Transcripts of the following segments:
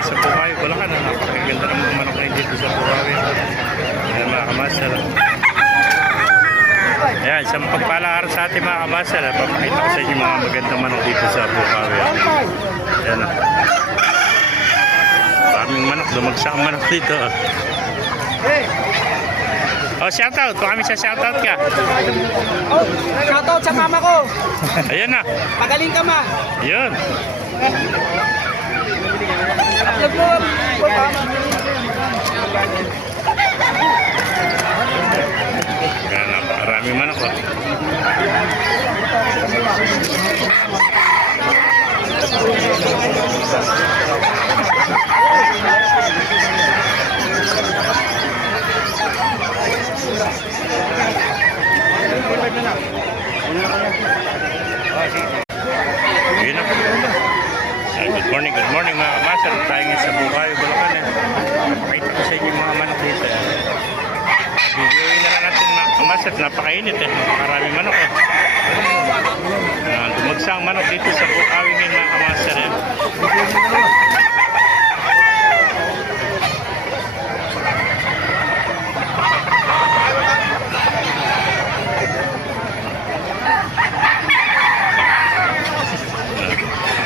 sa Bukawi, Bulacan. Ano, napakaganda ng mga manok ngayon dito sa Bukawi. Ayan mga kamaster. Ayan, isang pagpalaar sa ating mga kamaster. Papakita ko sa inyo mga magandang manok dito sa Bukawi. Ayan na. Maraming manok, dumagsak ang manok dito. Oh, shoutout. Baka kami sa shoutout ka. Oh, shoutout sa mama ko. Ayan na. Magaling ka ma. Yun. Maraming manok. Oh. Yun good morning, good morning mga kamaster. Tayo ngayon sa Bukayo, Bulacan. Eh. Pakita ko sa inyo mga manok dito. Videoin na lang kamaster. Napakainit eh. Maraming manok eh. Ah, dumagsa ang manok dito sa Bukawi ngayon mga kamaster eh.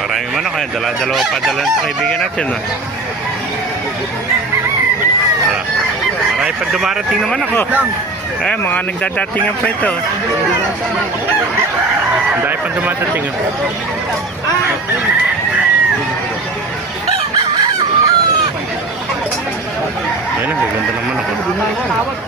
Maraming manok eh. Dala-dalawa pa dala ng kaibigan natin. Ah. Ah. pa dumarating naman ako. Eh, mga nagdadating pa ito. Dahil pa dumadating. Oh. Ayun, ang gaganda naman ako. Tawag.